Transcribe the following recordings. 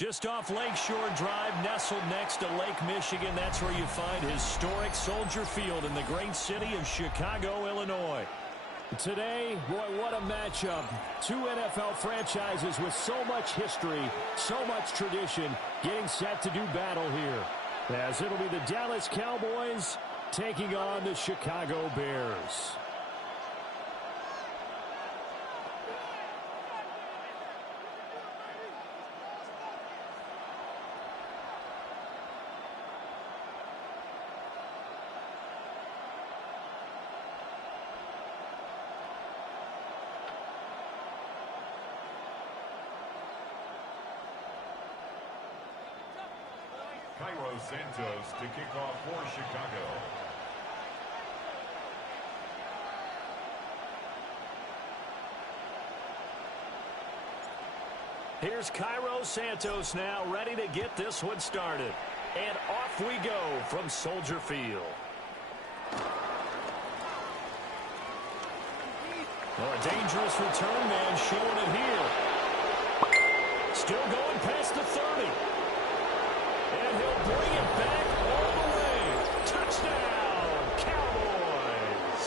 Just off Lakeshore Drive, nestled next to Lake Michigan. That's where you find historic Soldier Field in the great city of Chicago, Illinois. Today, boy, what a matchup. Two NFL franchises with so much history, so much tradition, getting set to do battle here. As it'll be the Dallas Cowboys taking on the Chicago Bears. Santos to kick off for Chicago. Here's Cairo Santos now, ready to get this one started. And off we go from Soldier Field. Oh, a dangerous return man showing it here. Still going past the 30. And he'll bring it back all the way. Touchdown, Cowboys.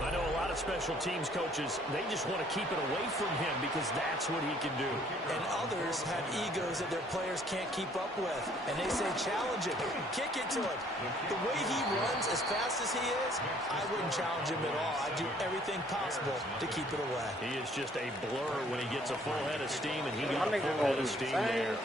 I know a lot of special teams coaches, they just want to keep it away from him because that's what he can do. And others have egos that their players can't keep up with. And they say, challenge it, kick it to him. The way he runs as fast as he is, I wouldn't challenge him at all. I'd do everything possible to keep it away. He is just a blur when he gets a full head of steam, and he got a full head of steam there.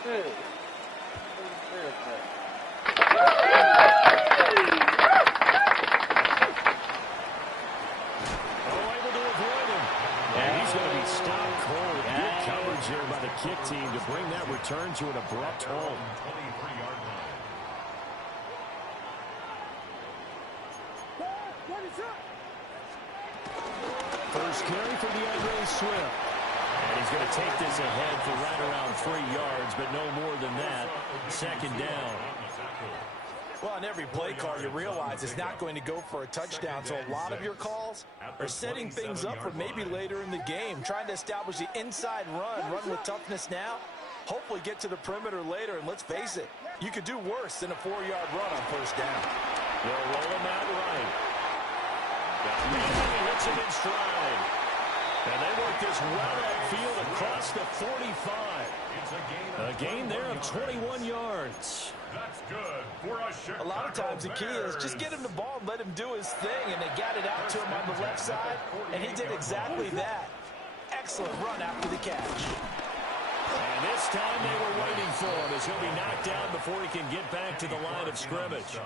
Here by the kick team to bring that return to an abrupt home. First carry for DeAndre Swift. And he's going to take this ahead for right around 3 yards, but no more than that. Second down. Well, on every play call, you realize it's not going to go for a touchdown, so a lot of your calls are setting things up for maybe later in the game, trying to establish the inside run with toughness now, hopefully get to the perimeter later, and let's face it, you could do worse than a 4-yard run on first down. They'll roll him out right. He hits him in stride. And they work this well upfield across the 45. A gain there of 21 yards. That's good for a Chicago A lot of times the key is just get him the ball and let him do his thing, and they got it out to him on the left side, and he did exactly that. Excellent run after the catch. And this time they were waiting for him as he'll be knocked down before he can get back to the line of scrimmage.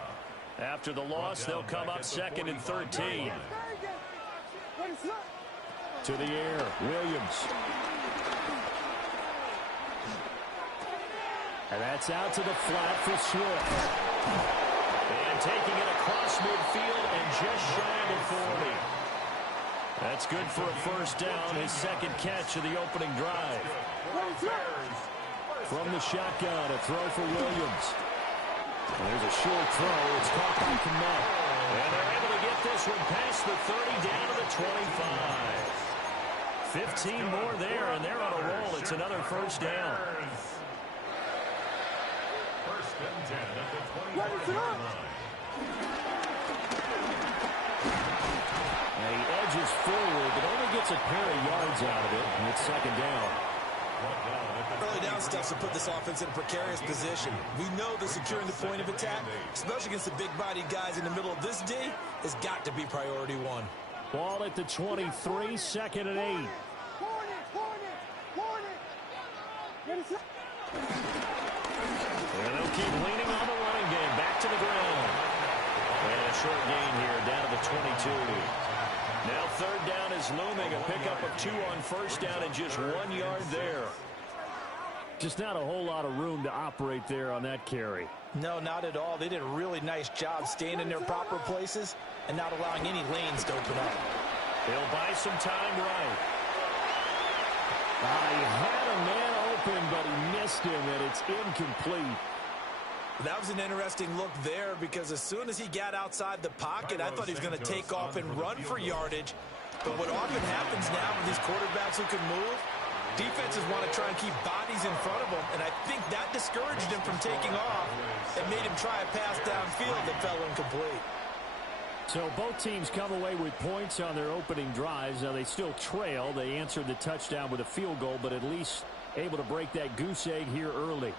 After the loss, they'll come up 2nd and 13. To the air, Williams. And that's out to the flat for Swift. And taking it across midfield and just shy of the 40. That's good for a first down, his second catch of the opening drive. From the shotgun, a throw for Williams. There's a short throw. It's caught by Kmet. And they're able to get this one past the 30 down to the 25. 15 more there, and they're on a roll. It's another first down. First and 10 at the 20-yard line. And he edges forward, but only gets a pair of yards out of it, and it's second down. Early down stuff to put this offense in a precarious position. We know that securing the point of attack, especially against the big-bodied guys in the middle of this D, has got to be priority one. Ball at the 23, second and 8. And they'll keep leaning on the running game. Back to the ground. And a short gain here down to the 22. Now third down is looming. A pickup of 2 on first down and just 1 yard there. Just not a whole lot of room to operate there on that carry. No, not at all. They did a really nice job staying in their proper places and not allowing any lanes to open up. They'll buy some time right. He had a man open, but he missed him, and it's incomplete. That was an interesting look there because as soon as he got outside the pocket, I thought he was going to take off and run for yardage. But what often happens now with these quarterbacks who can move, Defenses want to try and keep bodies in front of them, and I think that discouraged him from taking off and made him try a pass downfield that fell incomplete. So both teams come away with points on their opening drives. Now they still trail. They answered the touchdown with a field goal, but at least able to break that goose egg here early.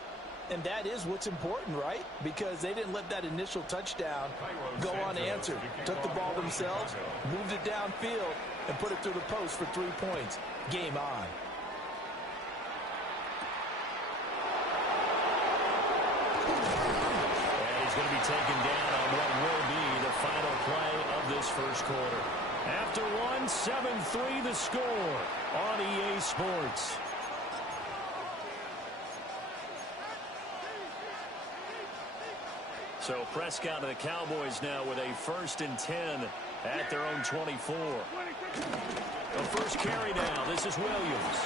And that is what's important, right? Because they didn't let that initial touchdown go unanswered. Took the ball themselves, moved it downfield, and put it through the post for 3 points. Game on. And he's going to be taken down on what will be the final play of this first quarter. After one, 7-3 the score on EA Sports. So Prescott and the Cowboys now with a 1st and 10 at their own 24. The first carry now. This is Williams.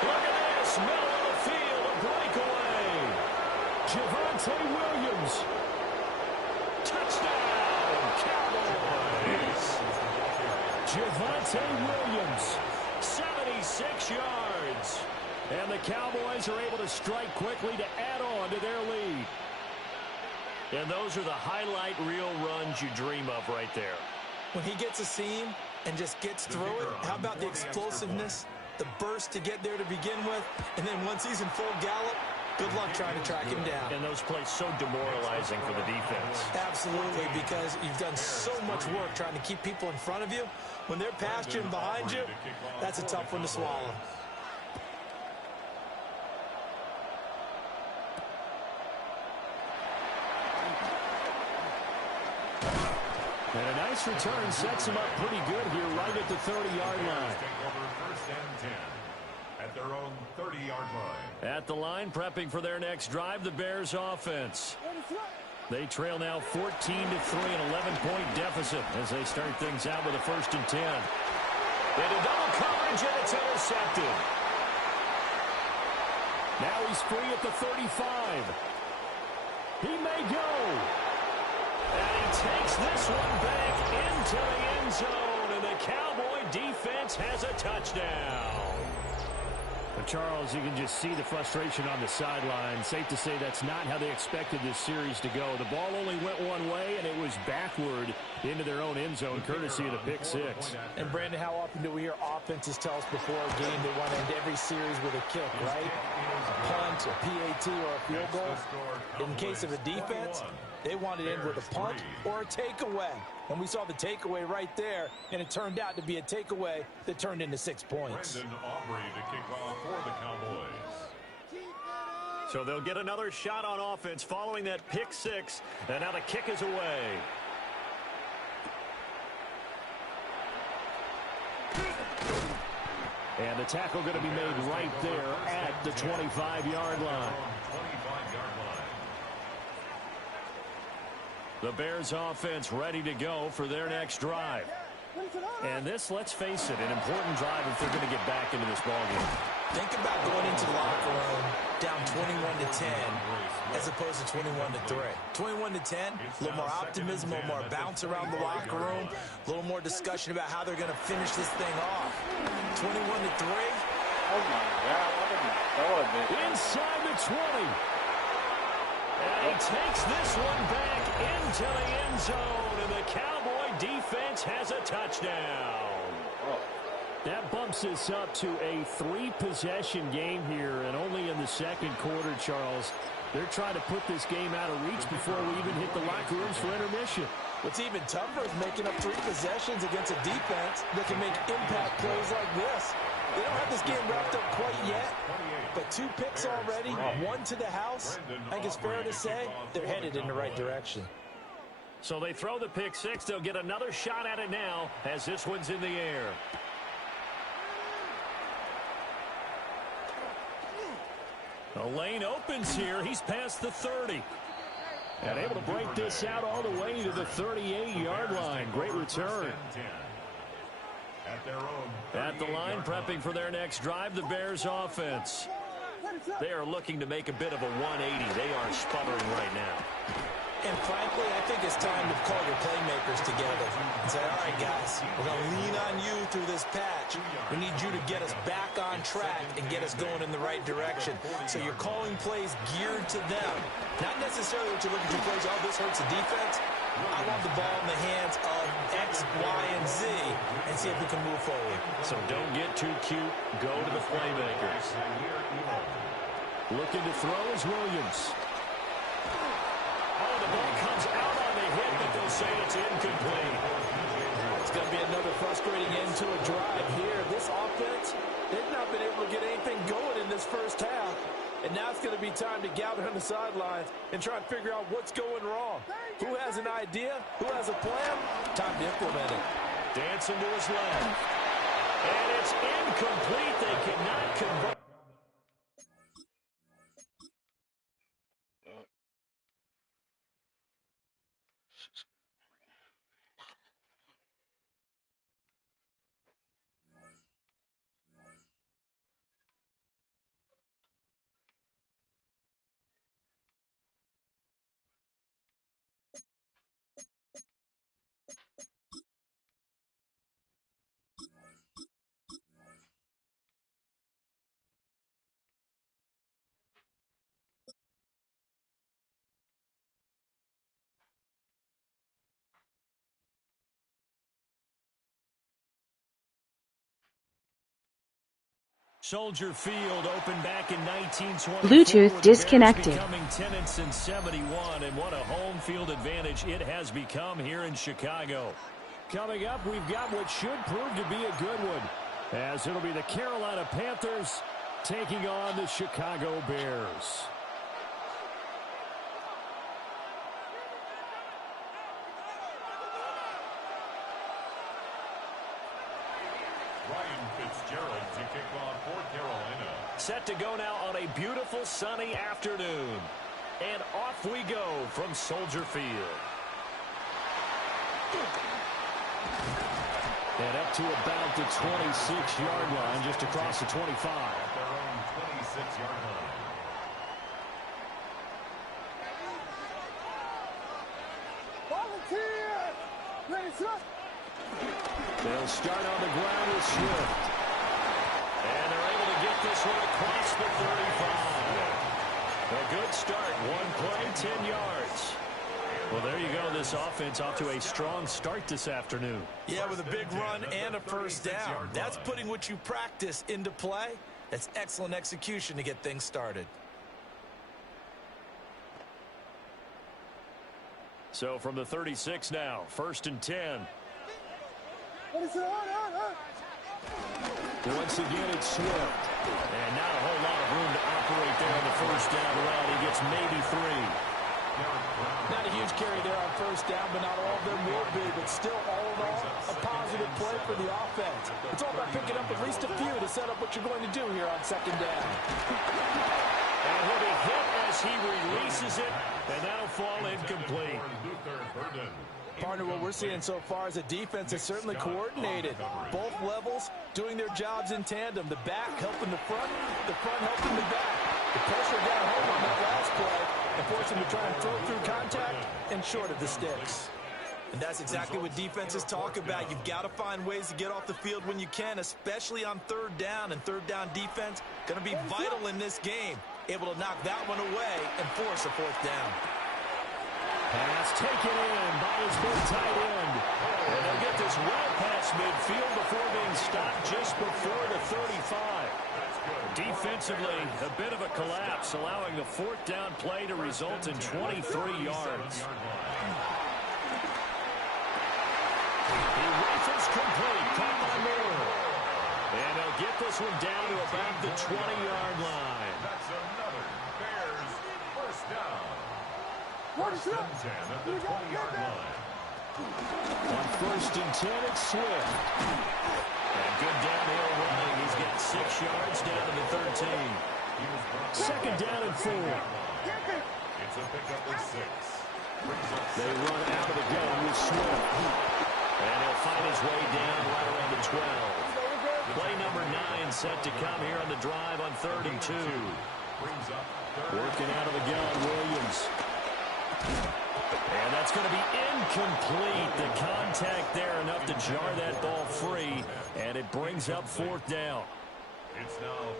Look at this. Middle of the field. A breakaway. Javonte Williams. Touchdown. Cowboys. Javonte Williams. 76 yards. And the Cowboys are able to strike quickly to add on to their lead. And those are the highlight reel runs you dream of right there. When he gets a seam and just gets through it, how about the explosiveness, the burst to get there to begin with, and then once he's in full gallop, good luck trying to track him down. And those plays so demoralizing for the defense. Absolutely, because you've done so much work trying to keep people in front of you. When they're past you and behind you, that's a tough one to swallow. And a nice return sets him up pretty good here right at the 30-yard line. First and 10 at their own 30-yard line. At the line, prepping for their next drive, the Bears offense. They trail now 14-3, an 11-point deficit as they start things out with a 1st and 10. Into double coverage, and it's intercepted. Now he's free at the 35. He may go. And he takes this one back into the end zone, and the Cowboy defense has a touchdown. But Charles, you can just see the frustration on the sideline. Safe to say that's not how they expected this series to go. The ball only went one way, and it was backward into their own end zone, courtesy of the pick six. And, Brandon, how often do we hear offenses tell us before a game they want to end every series with a kick, right? A punt, a PAT, or a field goal. In case of a defense, they want to end with a punt or a takeaway. And we saw the takeaway right there, and it turned out to be a takeaway that turned into 6 points. Brendan Aubrey to kick off for the Cowboys. So they'll get another shot on offense following that pick six, and now the kick is away. And the tackle going to be made right there at the 25-yard line. The Bears offense ready to go for their next drive. And this, let's face it, an important drive if they're going to get back into this ballgame. Think about going into the locker room down 21-10 as opposed to 21-3. 21-10, a little more optimism, a little more bounce around the locker room, a little more discussion about how they're going to finish this thing off. 21-3. Oh my God, what did he throw it? Inside the 20. And he takes this one back into the end zone, and the Cowboy defense has a touchdown. Oh. That bumps us up to a 3-possession game here, and only in the second quarter, Charles. They're trying to put this game out of reach before we even hit the locker rooms for intermission. What's even tougher is making up 3 possessions against a defense that can make impact plays like this. They don't have this game wrapped up quite yet, but 2 picks already, 1 to the house. I think it's fair to say they're headed in the right direction. So they throw the pick six. They'll get another shot at it now as this one's in the air. The lane opens here. He's past the 30. And able to break this out all the way to the 38-yard line. Great return. At the line, prepping for their next drive, the Bears offense. They are looking to make a bit of a 180. They are sputtering right now. And frankly, I think it's time to call your playmakers together and say, all right, guys, we're going to lean on you through this patch. We need you to get us back on track and get us going in the right direction. So you're calling plays geared to them. Not necessarily what you look at your plays, oh, this hurts the defense. I want the ball in the hands of X, Y, and Z and see if we can move forward. So don't get too cute. Go to the playmakers. Looking to throw is Williams. Oh, the ball comes out on the hit, but they'll say it's incomplete. It's going to be another frustrating end to a drive here. This offense, they've not been able to get anything going in this first half. And now it's going to be time to gather on the sidelines and try and figure out what's going wrong. Who has an idea? Who has a plan? Time to implement it. Dancing to his left. And it's incomplete. They cannot convert. Soldier Field opened back in 1924. Bluetooth disconnected. Becoming tenants since 71, and what a home field advantage it has become here in Chicago. Coming up, we've got what should prove to be a good one, as it'll be the Carolina Panthers taking on the Chicago Bears. To kick off for Carolina. Set to go now on a beautiful sunny afternoon. And off we go from Soldier Field. And up to about the 26-yard line, just across the 25. At their own 26-yard line. Volunteer! Ready, set! They'll start on the ground with Swift. And they're able to get this one across the 35. A good start. One play, 10 yards. Well, there you go. This offense off to a strong start this afternoon. Yeah, with a big run and a first down. That's putting what you practice into play. That's excellent execution to get things started. So from the 36 now, 1st and 10. Once again, it's Swift. And not a whole lot of room to operate there on the first down run. He gets maybe 3. Not a huge carry there on first down, but not all of them will be. But still, all in all, a positive play for the offense. It's all about picking up at least a few to set up what you're going to do here on 2nd down. And he'll be hit as he releases it, and that'll fall incomplete. Partner, what we're seeing so far is a defense that's certainly coordinated. Both levels doing their jobs in tandem. The back helping the front helping the back. The pressure got home on that last play and forced him to try and throw through contact and short of the sticks. And that's exactly what defenses talk about. You've got to find ways to get off the field when you can, especially on 3rd down. And 3rd down defense going to be vital in this game. Able to knock that one away and force a 4th down. Pass taken in by his big tight end. And they'll get this well past midfield before being stopped just before the 35. Defensively, a bit of a collapse, allowing the 4th down play to result in 23 yards. He rifles complete, caught by Moore. And they'll get this one down to about the 20-yard line. That's another Bears first down. First and 10 at the 20-yard line. On 1st and 10, it's Swift. And good downhill running. He's got 6 yards down to the 13. 2nd down and 4. It's a pickup of 6. They run out of the gun with Swift. And he'll find his way down right around the 12. Play number 9 set to come here on the drive on 3rd and 2. Working out of the gun, Williams. And that's going to be incomplete. The contact there enough to jar that ball free, and it brings up 4th down.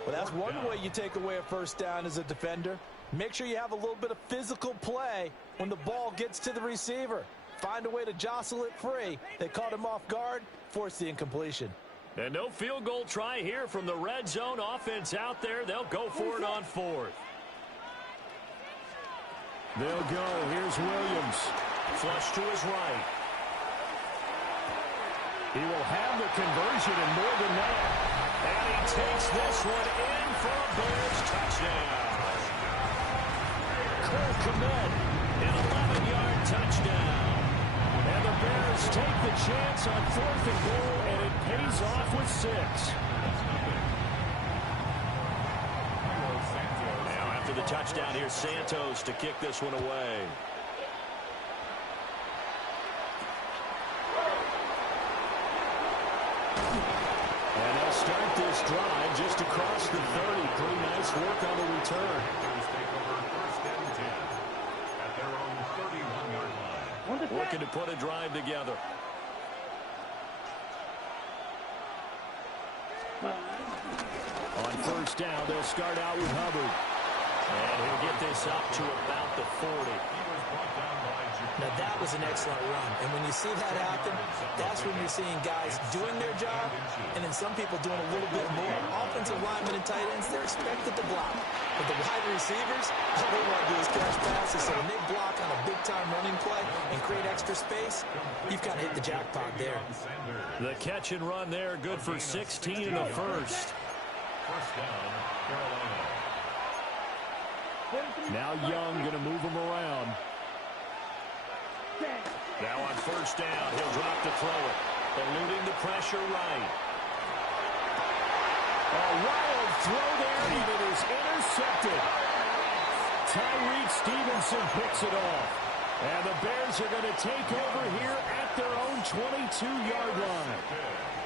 Well, that's one way you take away a first down as a defender. Make sure you have a little bit of physical play when the ball gets to the receiver. Find a way to jostle it free. They caught him off guard, forced the incompletion. And no field goal try here from the red zone offense out there. They'll go for it on fourth. They'll go. Here's Williams. Flush to his right. He will have the conversion and more than that. And he takes this one in for a Bears touchdown. Cole Kmet, an 11-yard touchdown. And the Bears take the chance on 4th and goal, and it pays off with 6. Now after the touchdown, here's Santos to kick this one away. And they'll start this drive just across the 30. Pretty nice work on the return. Working to put a drive together. On first down, they'll start out with Hubbard. And he'll get this up to about the 40. Now, that was an excellent run. And when you see that happen, that's when you're seeing guys doing their job and then some people doing a little bit more. Offensive linemen and tight ends, they're expected to block. But the wide receivers, all they want to do is catch passes. So when they block on a big-time running play and create extra space, you've got to hit the jackpot there. The catch and run there, good for 16 in the first. First down, Carolina. Now Young going to move him around. Now on first down, he'll drop to throw it. Eluding the pressure right. A wild throw there, and it is intercepted. Tyreek Stevenson picks it off. And the Bears are going to take over here at their own 22-yard line.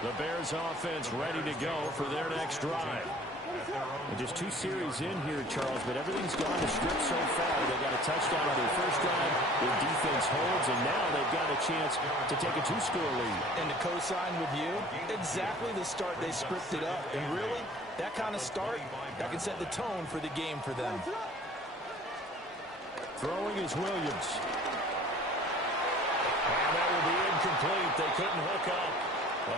The Bears offense ready to go for their next drive. And just 2 series in here, Charles, but everything's gone to script so far. They got a touchdown on their first drive. Their defense holds, and now they've got a chance to take a 2-score lead. And to co-sign with you, exactly the start they scripted up. And really, that kind of start, that can set the tone for the game for them. Throwing is Williams. And that will be incomplete. They couldn't hook up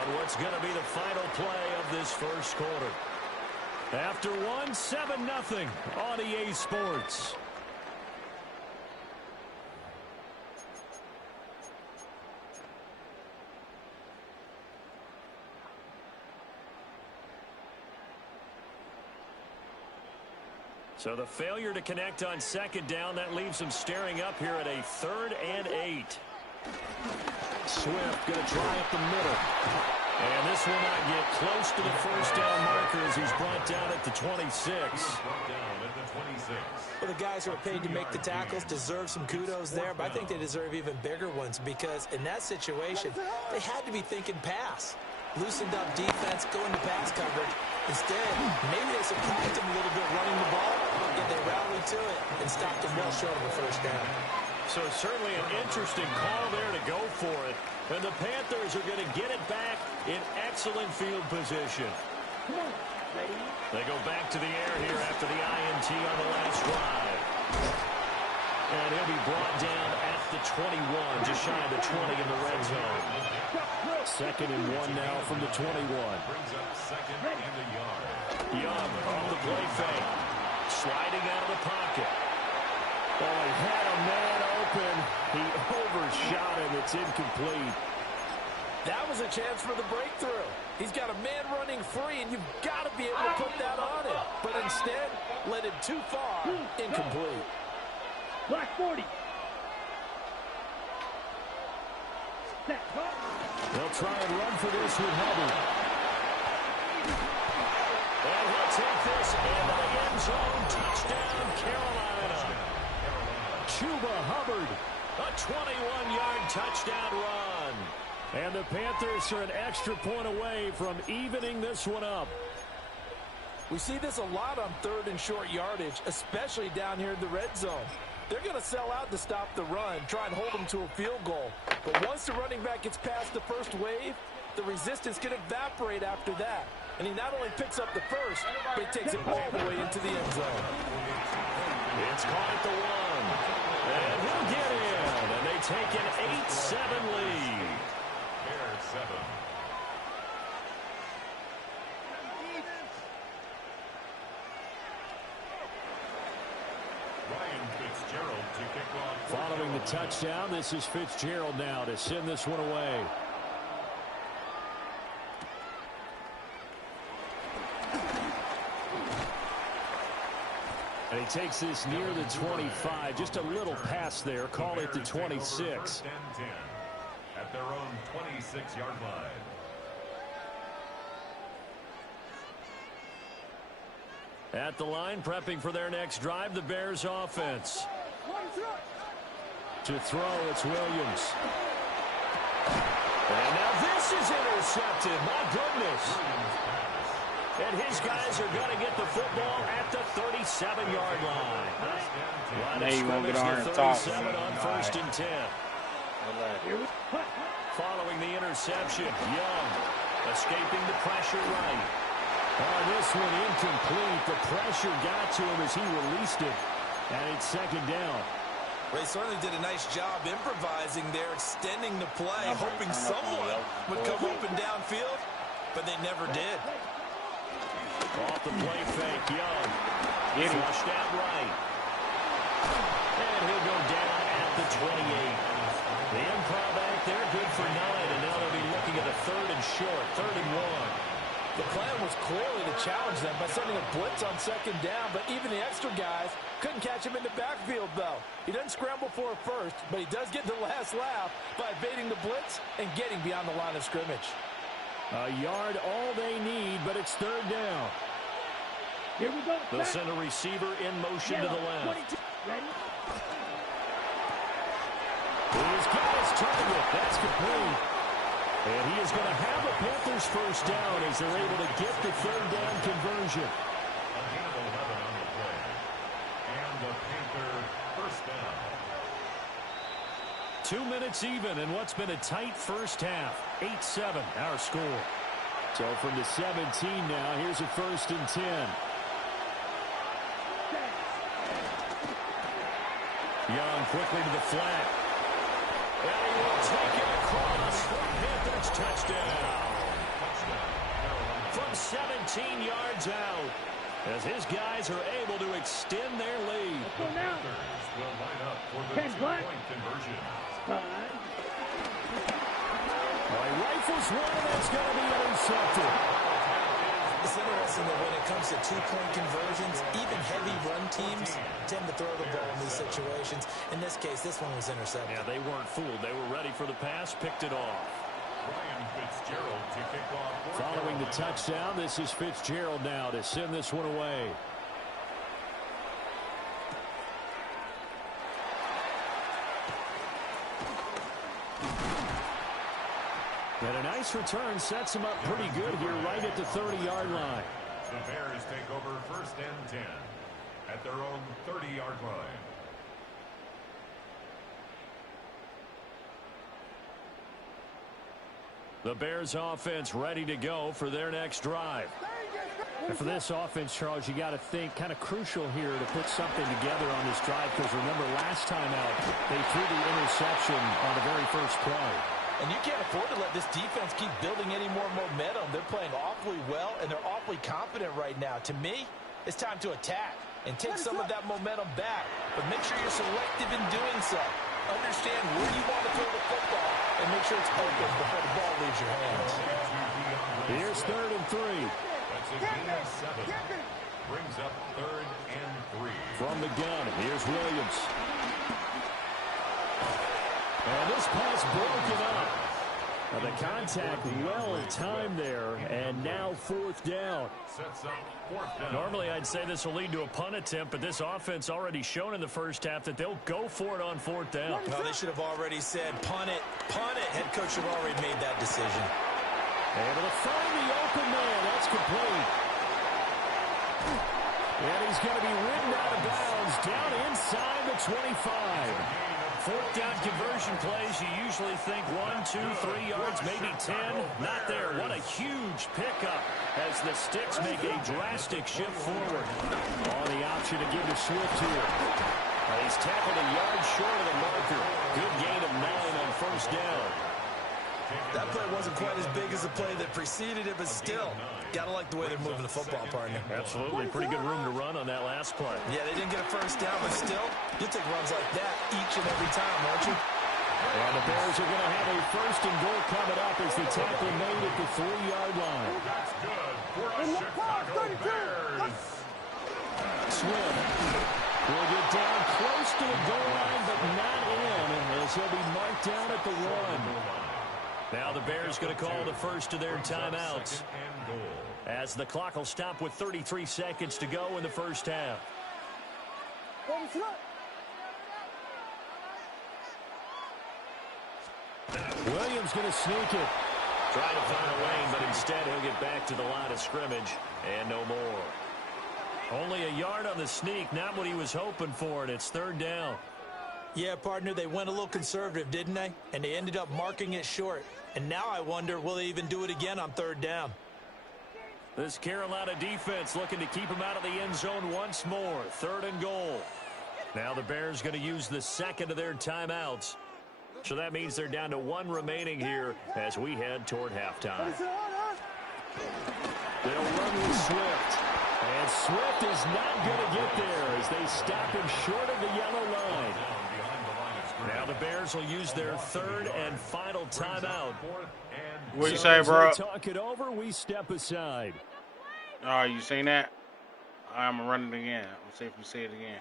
on what's going to be the final play of this first quarter. After 7-0 on EA Sports. So the failure to connect on second down, that leaves them staring up here at a 3rd and 8. Swift going to try up the middle. And this will not get close to the first down marker as he's brought down at the 26. Well, the guys who are paid to make the tackles deserve some kudos there, but I think they deserve even bigger ones because in that situation, they had to be thinking pass. Loosened up defense, going to pass coverage. Instead, maybe they surprised him a little bit running the ball, yet they rallied to it and stopped him well short of a first down. So certainly an interesting call there to go for it. And the Panthers are going to get it back in excellent field position. They go back to the air here after the INT on the last drive. And he'll be brought down at the 21, just shy of the 20 in the red zone. 2nd and 1 now from the 21. Brings up 2nd and a yard. Young on the play fake. Sliding out of the pocket. Oh, he had a man open. He overshot him. It's incomplete. That was a chance for the breakthrough. He's got a man running free, and you've got to be able to put that on him. But instead, led it too far, incomplete. Black 40. They'll try and run for this with Hubbard. And he'll take this into the end zone. Touchdown, Carolina. Chuba Hubbard, a 21-yard touchdown run. And the Panthers are an extra point away from evening this one up. We see this a lot on 3rd and short yardage, especially down here in the red zone. They're going to sell out to stop the run, try and hold them to a field goal. But once the running back gets past the first wave, the resistance can evaporate after that. And he not only picks up the first, but he takes it all the way into the end zone. It's caught at the 1. And he'll get in. And they take an 8-7 lead. Bears 7. Ryan Fitzgerald to kick off. Following the touchdown, this is Fitzgerald now to send this one away. And he takes this near the 25. Just a little pass there. Call it the 26. First and 10 at their own 26-yard line. At the line, prepping for their next drive, the Bears offense. To throw, it's Williams. And now this is intercepted. My goodness. And his guys are going to get the football at the 37-yard line. Now you won't get on and talk. 37 on first and 10. Following the interception, Young escaping the pressure right. Oh, this one incomplete. The pressure got to him as he released it. And it's second down. They certainly did a nice job improvising there, extending the play, hoping someone would come open downfield, but they never did. Off the play fake, Young. Flushed out right. And he'll go down at the 28. The improv back there, good for 9, and now they'll be looking at a third and short, 3rd and 1. The plan was clearly to challenge them by sending a blitz on second down, but even the extra guys couldn't catch him in the backfield, though. He doesn't scramble for a first, but he does get the last laugh by evading the blitz and getting beyond the line of scrimmage. A yard all they need, but it's 3rd down. Here we go. They'll send a receiver in motion to the left. Ready? He's got his target. That's complete. And he is going to have a Panthers first down as they're able to get the 3rd down conversion. A gain of 11 on the play. And the Panther first down. 2 minutes even in what's been a tight first half. 8-7 our score. So from the 17 now, here's a 1st and 10. Young quickly to the flat. And he will take it across for Panthers touchdown. From 17 yards out, as his guys are able to extend their lead. Go now. Panthers will line up for the 2-point conversion. He rifles one, and that's going to be intercepted. It's interesting that when it comes to 2-point conversions, even heavy run teams tend to throw the ball in these situations. In this case, this one was intercepted. Yeah, they weren't fooled. They were ready for the pass, picked it off. Ryan Fitzgerald to kick off. Following the touchdown, this is Fitzgerald now to send this one away. And a nice return sets him up pretty good here right at the 30-yard line. The Bears take over 1st and 10 at their own 30-yard line. The Bears offense ready to go for their next drive. And for this offense, Charles, you got to think kind of crucial here to put something together on this drive, because remember last time out they threw the interception on the very first play. And you can't afford to let this defense keep building any more momentum. They're playing awfully well, and they're awfully confident right now. To me, it's time to attack and take some of that momentum back. But make sure you're selective in doing so. Understand where you want to throw the football and make sure it's open before the ball leaves your hands. Here's 3rd and 3. That's a gain of 7. Brings up 3rd and 3. From the gun, here's Williams. And this pass broken up. Now the contact well timed there, and now 4th down. Sets up 4th down. Normally I'd say this will lead to a punt attempt, but this offense already shown in the first half that they'll go for it on 4th down. No, they should have already said punt it, punt it. Head coach have already made that decision. Able to find the open man. That's complete. And he's going to be ridden out of bounds down inside the 25. fourth down conversion plays, you usually think 1, 2, 3 yards, maybe 10. Not there. What a huge pickup as the Sticks make a drastic shift forward. Oh, the option to give to Swift here. He's tackled a yard short of the marker. Good gain of 9 on first down. That play wasn't quite as big as the play that preceded it, but still, gotta like the way they're moving the football, partner. Absolutely. Pretty good room to run on that last play. Yeah, they didn't get a first down, but still, you take runs like that each and every time, won't you? And the Bears are going to have a first and goal coming up as the tackle made at the 3-yard line. That's good for the Chicago Bears. Swift will get down close to the goal line, but not in, as he'll be marked down at the 1. Now the Bears going to call the first of their timeouts, as the clock will stop with 33 seconds to go in the first half. Williams going to sneak it. Try to find a lane, but instead he'll get back to the line of scrimmage, and no more. Only a yard on the sneak, not what he was hoping for, and it's third down. Yeah, partner, they went a little conservative, didn't they? And they ended up marking it short. And now I wonder, will they even do it again on third down? This Carolina defense looking to keep him out of the end zone once more. Third and goal. Now the Bears going to use the second of their timeouts. So that means they're down to 1 remaining here as we head toward halftime. They'll run with Swift. And Swift is not going to get there as they stop him short of the yellow line. Now the Bears will use their third and final timeout. What you say, bro? Talk it over, we step aside. Oh, you seen that? I'm going to run it again. I'm going to see if you see it again.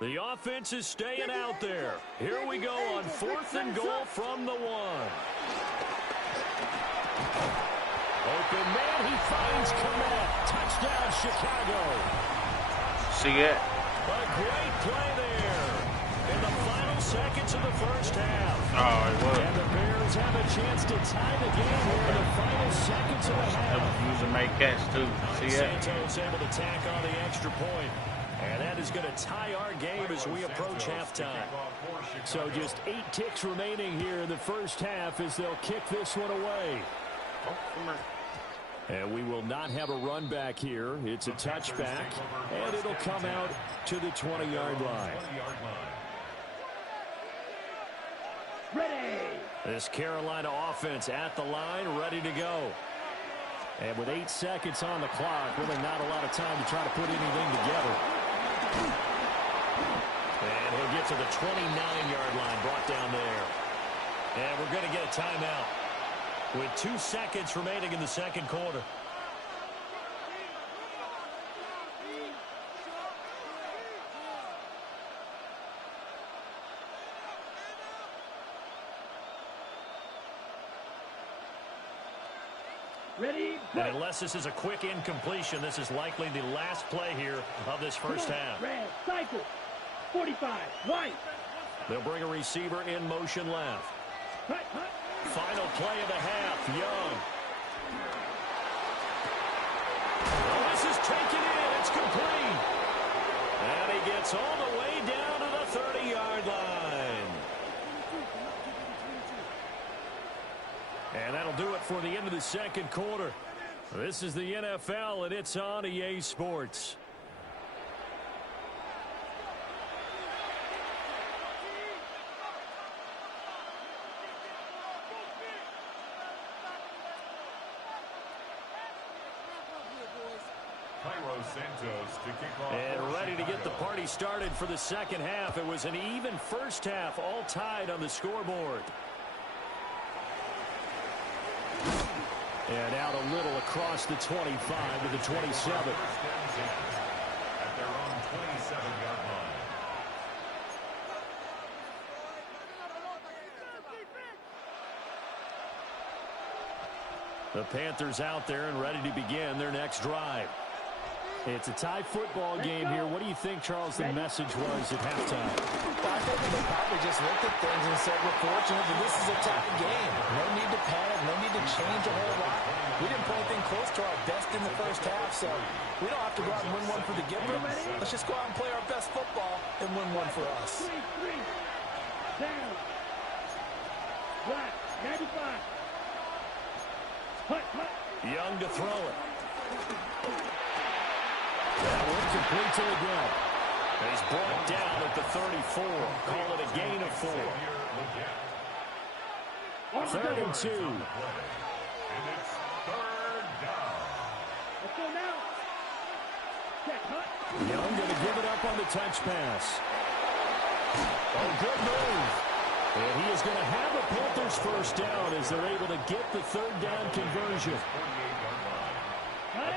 The offense is staying out there. Here we go on 4th and goal from the 1. Open man, he finds Kmet. Touchdown, Chicago. See it? A great play there in the final seconds of the first half. Oh, it was. And the Bears have a chance to tie the game here in the final seconds of the half. He was a make catch, too. See it? Santos able to tack on the extra point. And that is going to tie our game as we approach halftime. So just 8 ticks remaining here in the first half as they'll kick this one away. And we will not have a run back here. It's a touchback, and it'll come out to the 20-yard line. Ready. This Carolina offense at the line, ready to go. And with 8 seconds on the clock, really not a lot of time to try to put anything together. And he'll get to the 29-yard line, brought down there. And we're going to get a timeout with 2 seconds remaining in the second quarter. Ready. And unless this is a quick incompletion, this is likely the last play here of this first half. Red, cycle. 45, white. They'll bring a receiver in motion left. Hut, hut. Final play of the half, Young. Oh, this is taken in. It's complete. And he gets all the way down to the 30-yard line. And that'll do it for the end of the second quarter. This is the NFL, and it's on EA Sports. And ready to get the party started for the second half. It was an even first half, all tied on the scoreboard. And out a little across the 25 to the 27. At their own 27-yard line. The Panthers out there and ready to begin their next drive. It's a tie football game here. What do you think, Charles, the message was at halftime? I think they probably just looked at things and said, we're fortunate that this is a tie game. No need to panic, no need to change a whole lot. We didn't play anything close to our best in the first half, so we don't have to go out and win one for the giver. Let's just go out and play our best football and win one for us. 3-3. Down. Black. 95. Hut. Young to throw it. That one complete to the ground. He's brought down at the 34. Call it a gain of 4. 3rd and 2. And it's 3rd down. Let's go now. Check, Hut. Young going to give it up on the touch pass. Oh, good move. And he is going to have a Panthers first down as they're able to get the 3rd down conversion.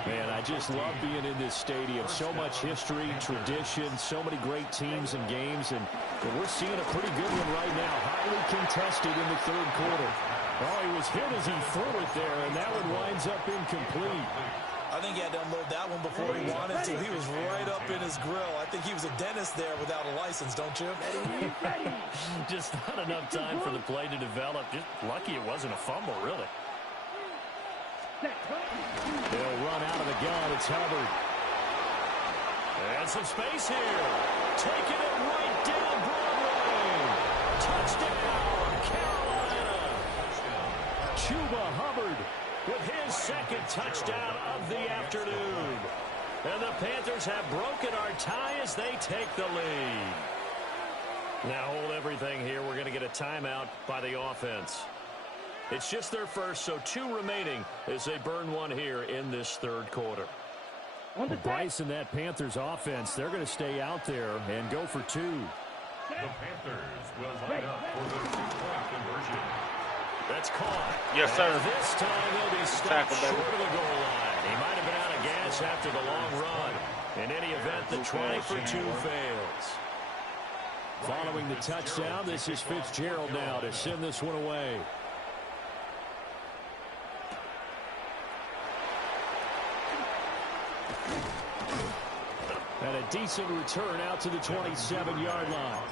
Man, I just love being in this stadium. So much history, tradition, so many great teams and games. And we're seeing a pretty good one right now. Highly contested in the 3rd quarter. Oh, he was hit as he threw it there, and that one winds up incomplete. I think he had to unload that one before he wanted to. He was right up in his grill. I think he was a dentist there without a license, don't you? Just not enough time for the play to develop. Just lucky it wasn't a fumble, really. They'll run out of the gun. It's Hubbard. And some space here. Taking it right down Broadway. Touchdown, Carolina. Chuba Hubbard with his 2nd touchdown of the afternoon. And the Panthers have broken our tie as they take the lead. Now hold everything here. We're going to get a timeout by the offense. It's just their first, so 2 remaining as they burn one here in this 3rd quarter. Bryce and that Panthers offense, they're going to stay out there and go for 2. The Panthers will line up for the 2-point conversion. That's caught. Yes, sir. And this time they'll be stopped short of the goal line. He might have been out of gas after the long run. In any event, the try for 2 fails. Following the touchdown, this is Fitzgerald now to send this one away. And a decent return out to the 27-yard line.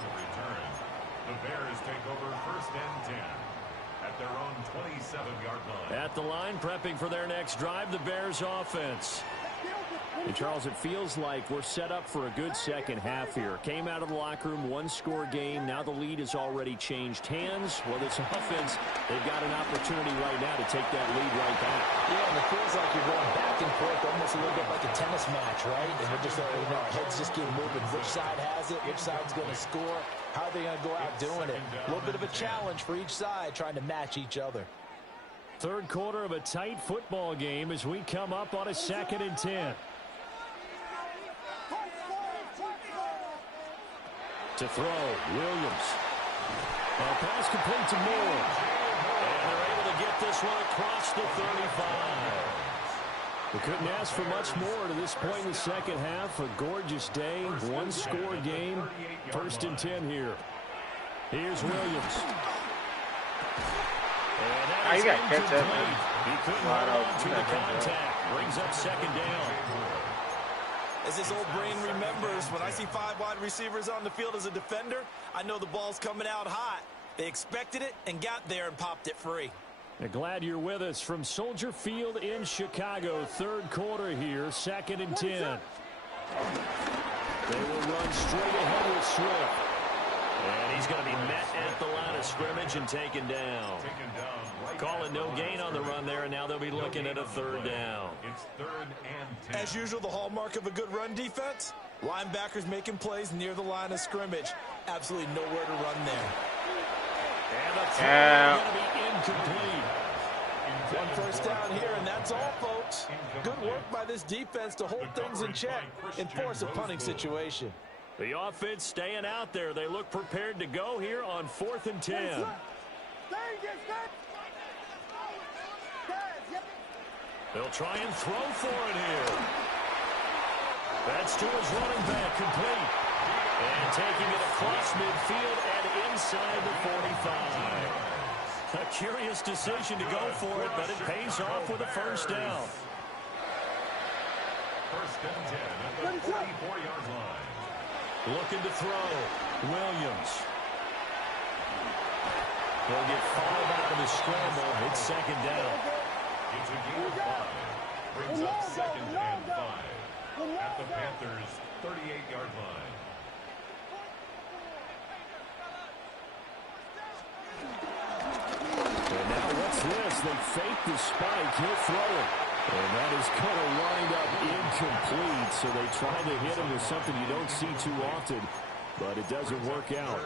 The Bears take over 1st and 10 at their own 27-yard line. At the line, prepping for their next drive, the Bears offense. And Charles, it feels like we're set up for a good second half here. Came out of the locker room, 1-score game. Now the lead has already changed hands. Well, this offense, they've got an opportunity right now to take that lead right back. Yeah, and it feels like you're going back and forth almost a little bit like a tennis match, right? And we're just, our heads just keep moving. Which side has it? Which side's going to score? How are they going to go out doing it? A little bit of a challenge for each side trying to match each other. 3rd quarter of a tight football game as we come up on a 2nd and 10. To throw, Williams. Pass complete to Moore. And they're able to get this one across the 35. We couldn't ask for much more to this point in the second half. A gorgeous day, 1-score game. 1st and 10 here. Here's Williams. And that is incomplete. He couldn't hold on to the contact. Brings up 2nd down. As this old brain remembers, when I see 5 wide receivers on the field as a defender, I know the ball's coming out hot. They expected it and got there and popped it free. Glad you're with us from Soldier Field in Chicago. 3rd quarter here, 2nd and 10. They will run straight ahead with Swift. And he's going to be met at the line of scrimmage and taken down. Call it no gain on the run there, and now they'll be looking at a 3rd down. It's 3rd and 10. As usual, the hallmark of a good run defense, linebackers making plays near the line of scrimmage. Absolutely nowhere to run there. And the throw going to be incomplete. 1 first down here, and that's all, folks. Good work by this defense to hold things in check and force a punting situation. The offense staying out there. They look prepared to go here on 4th and 10. They'll try and throw for it here. That's to his running back, complete. And taking it across midfield and inside the 45. A curious decision to go for it, but it pays off with a first down. 1st and 10 at the 44-yard line. Looking to throw. Williams. He'll get 5 out of the scramble. It's 2nd down. It's a gain of 5. Brings up 2nd and 5 at the Panthers' 38-yard line. And now what's this? They fake the spike. He'll throw it. And that is kind of lined up incomplete. So they try to hit him with something you don't see too often. But it doesn't work out.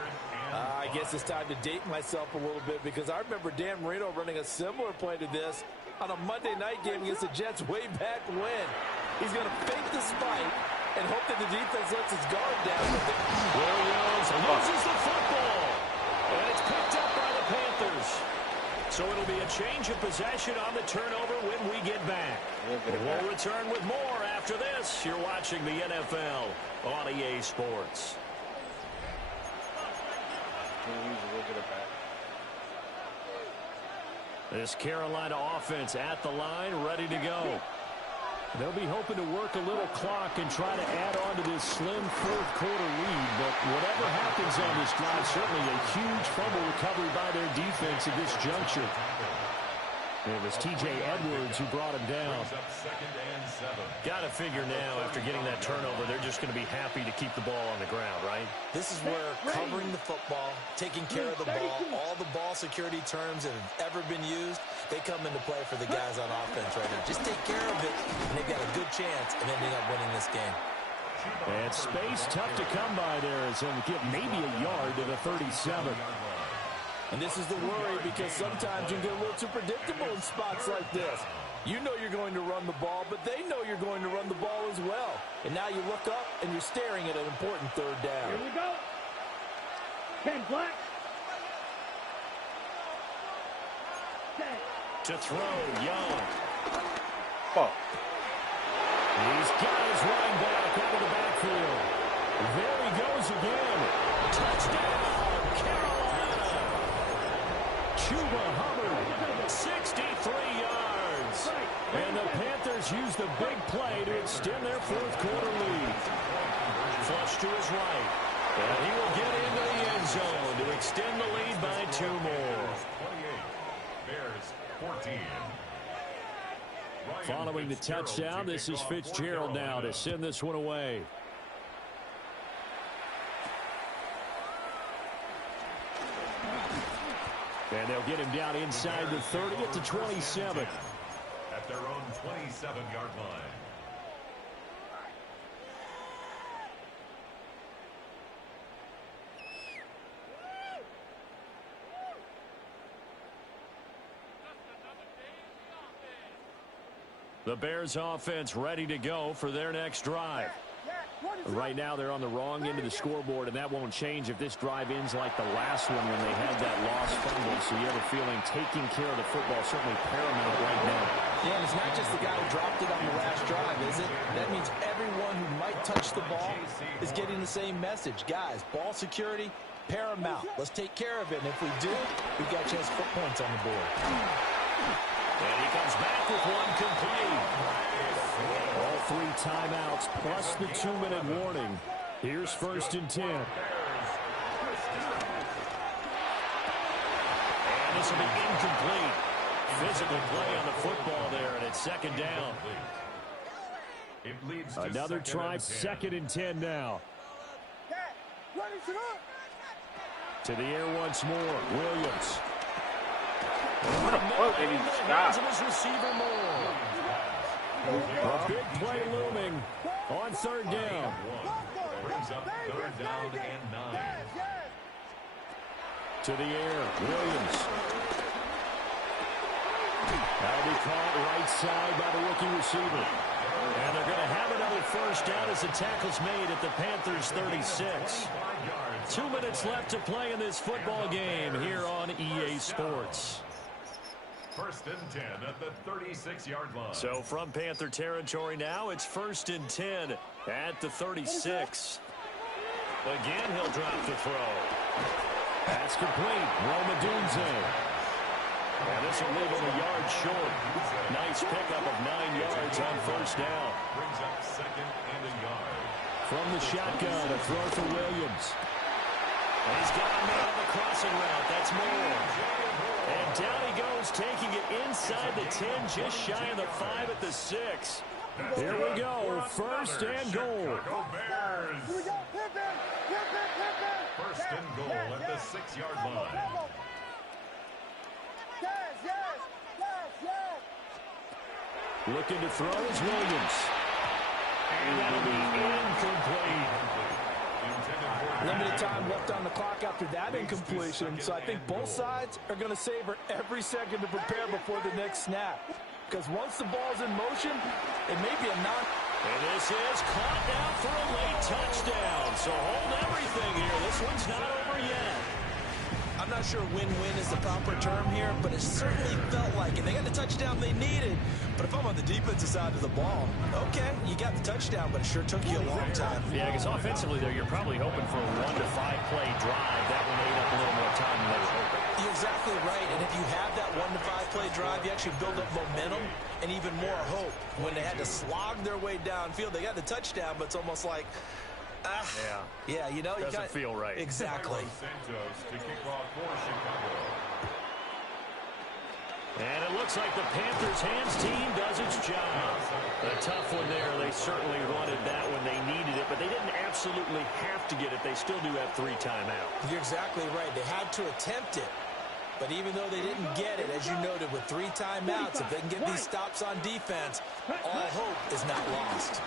I guess it's time to date myself a little bit because I remember Dan Marino running a similar play to this on a Monday night game against the Jets way back when. He's going to fake the spike and hope that the defense lets his guard down. Williams loses the football. And it's picked up by the Panthers. So it'll be a change of possession on the turnover when we get back. We'll return with more after this. You're watching the NFL on EA Sports. This Carolina offense at the line, ready to go. They'll be hoping to work a little clock and try to add on to this slim fourth-quarter lead. But whatever happens on this drive, certainly a huge fumble recovery by their defense at this juncture. It was T.J. Edwards who brought him down. Got to figure now, after getting that turnover, they're just going to be happy to keep the ball on the ground, right? This is where covering the football, taking care of the ball, all the ball security terms that have ever been used, they come into play for the guys on offense right now. Just take care of it, and they've got a good chance of ending up winning this game. And space tough to come by there as he'll get maybe a yard to the 37. And this is the worry because sometimes you get a little too predictable in spots like this. You know you're going to run the ball, but they know you're going to run the ball as well. And now you look up and you're staring at an important third down. Here we go. Ken Black. To throw, Young. Oh. He's got his running back out of the backfield. There he goes again. Touchdown, Carolina. Chuba Hubbard, 63 yards. And the Panthers use the big play to extend their fourth-quarter lead. Flush to his right. And he will get into the end zone to extend the lead by 2 more. 28. Bears 14. Following the touchdown, this is Fitzgerald now to send this one away. And they'll get him down inside the 30 at the 27. At their own 27-yard line. The Bears offense ready to go for their next drive. Right now they're on the wrong end of the scoreboard, and that won't change if this drive ends like the last one when they had that lost fumble. So you have a feeling taking care of the football certainly paramount right now. Yeah, and it's not just the guy who dropped it on the last drive, is it? That means everyone who might touch the ball is getting the same message. Guys, ball security, paramount. Let's take care of it, and if we do, we've got a chance to put points on the board. And he comes back with one complete. All 3 timeouts plus the 2-minute warning. Here's 1st and 10. And this will be incomplete. Physical play on the football there, and it's 2nd down. It leads to Another try, 2nd and 10 now. To the air once more, Williams. What a fuck did he stop? His receiver Moore. A big play looming on 3rd down. Brings up 3rd down and 9. To the air, Williams. That'll be caught right side by the rookie receiver. And they're going to have another 1st down as the tackle's made at the Panthers' 36. 2 minutes left to play in this football game here on EA Sports. 1st and 10 at the 36-yard line. So from Panther territory now, it's 1st and 10 at the 36. Again, he'll drop the throw. That's complete. Roma Dunze. And this will leave him a yard short. Nice pickup of 9 yards on 1st down. Brings up 2nd and a yard. From the shotgun, a throw for Williams. And he's got him out of the crossing route. That's more. And down he goes, taking it inside the 10, just shy of the 5 at the 6. Here we go, first and goal. First and goal at the 6-yard line. Looking to throw is Williams. And that'll be incomplete. Limited time left on the clock after that incompletion, so I think both sides are going to savor every second to prepare before the next snap. Because once the ball's in motion, it may be a non... And this is caught now for a late touchdown. So hold everything here. This one's not over yet. I'm not sure win-win is the proper term here, but it certainly felt like it. They got the touchdown they needed. But if I'm on the defensive side of the ball, okay, you got the touchdown, but it sure took you a long time. Yeah, because offensively, though, you're probably hoping for a 1 to 5 play drive. That one ate up a little more time than they were hoping. You're exactly right, and if you have that 1 to 5 play drive, you actually build up momentum and even more hope. When they had to slog their way downfield, they got the touchdown, but it's almost like, yeah, you know, doesn't feel right. Exactly. Santos to kick off for Chicago. And it looks like the Panthers' hands team does its job. A tough one there. They certainly wanted that when they needed it, but they didn't absolutely have to get it. They still do have 3 timeouts. You're exactly right. They had to attempt it. But even though they didn't get it, as you noted, with 3 timeouts, if they can get these stops on defense, all hope is not lost.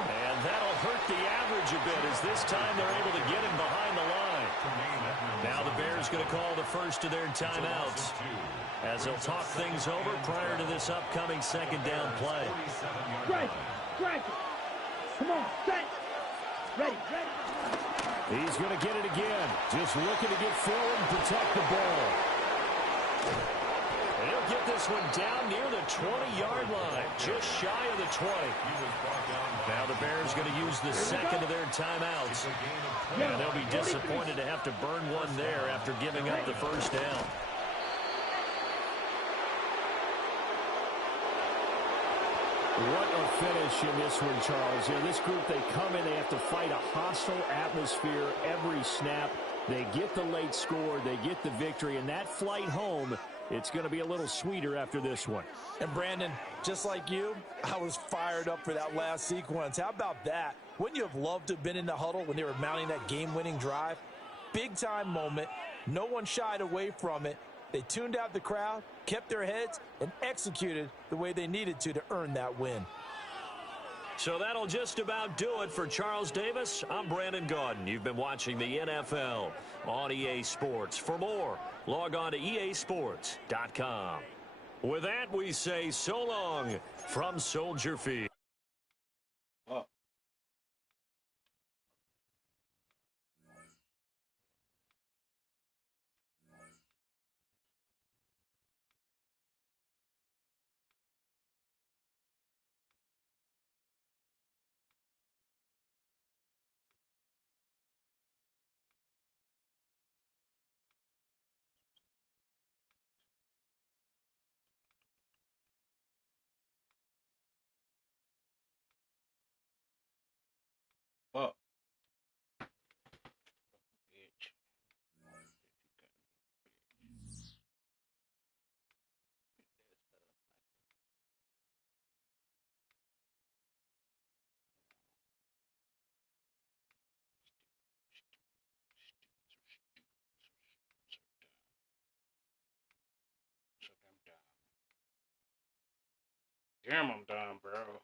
And that'll hurt the average a bit as this time they're able to get him behind the line. Now the Bears going to call the first of their timeouts as they'll talk things over prior to this upcoming second down play. Strike it. Come on, set. Ready. He's going to get it again. Just looking to get forward and protect the ball. And he'll get this one down near the 20-yard line, just shy of the 20. Now the Bears going to use the second of their timeouts. And they'll be disappointed to have to burn one there after giving up the first down. What a finish in this one, Charles. You know, this group, they come in, they have to fight a hostile atmosphere every snap. They get the late score, they get the victory, and that flight home, it's going to be a little sweeter after this one. And Brandon, just like you, I was fired up for that last sequence. How about that? Wouldn't you have loved to have been in the huddle when they were mounting that game-winning drive? Big-time moment. No one shied away from it. They tuned out the crowd, kept their heads, and executed the way they needed to earn that win. So that'll just about do it for Charles Davis. I'm Brandon Gaudin. You've been watching the NFL on EA Sports. For more, log on to easports.com. With that, we say so long from Soldier Field. Oh. Fuck. Bitch. So damn dumb. Damn, I'm dumb, bro.